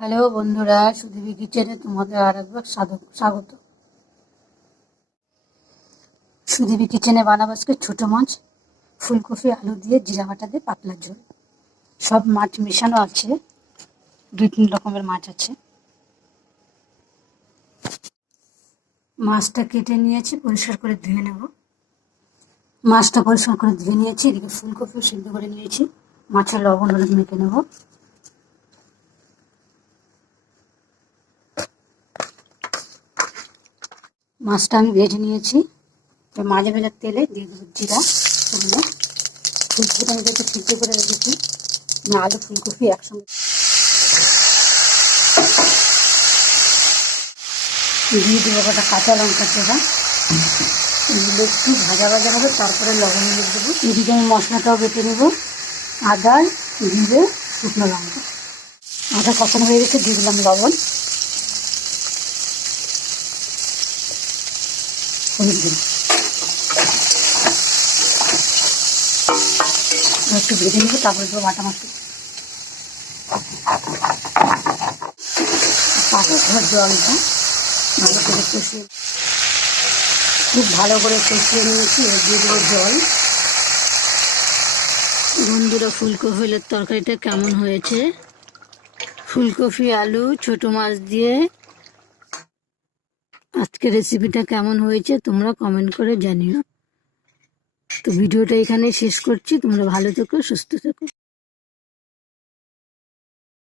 Hello বন্ধুরা, সুদীপী কিচেনে তোমাদের আরেকবার স্বাগত। সুদীপী কিচেনে বানাবো আজকে ছোটো মাছ, ফুলকপি, আলু দিয়ে জিরা বাটা দিয়ে পাতলা ঝোল। সব মাছ মেশানো আছে, 2-3 রকমের মাছ আছে। মাছটা কেটে নিয়েছি, পরিষ্কার করে ধুয়ে নেব। মাছটা পরিষ্কার করে ধুয়ে নিয়েছি, এদিকে ফুলকপিও সিদ্ধ করে নিয়েছি। মাছের লবণ হলুদ মেখে নেব। মাছটা আমি ভেজে নিয়েছি, মাঝে ভেজার তেলে দিয়ে দেবো জিরা, শুকনো ফুলকপিটা আমি একটু সিদ্ধ করে রেখেছি। আলু ফুলকপি একসঙ্গে দিয়ে দেবো কটা কাঁচা লঙ্কা চেরা, এগুলো একটু ভাজা ভাজা হবে, তারপরে লবণ দিয়ে দেবো। এদিকে আমি মশলাটাও বেটে নেব, আদা, জিরে, শুকনো লঙ্কা। আদা কষানো হয়ে গেছে, দিয়ে দিলাম লবণ, হলুদ দিন, একটু ভেজে নেবো, তারপরে দেবো বাটা মাছটা। পাতা ধোয়ার জলটা ভালো করে কষিয়ে, খুব ভালো করে কষিয়ে নিয়েছি, এবার দিয়ে দেবো জল। বন্ধুরা, ফুলকপির তরকারিটা কেমন হয়েছে? ফুলকপি, আলু, ছোটো মাছ দিয়ে আজকে রেসিপিটা কেমন হয়েছে তোমরা কমেন্ট করে জানিও। তো ভিডিওটা এখানে শেষ করছি। তোমরা ভালো থেকো, সুস্থ থেকো।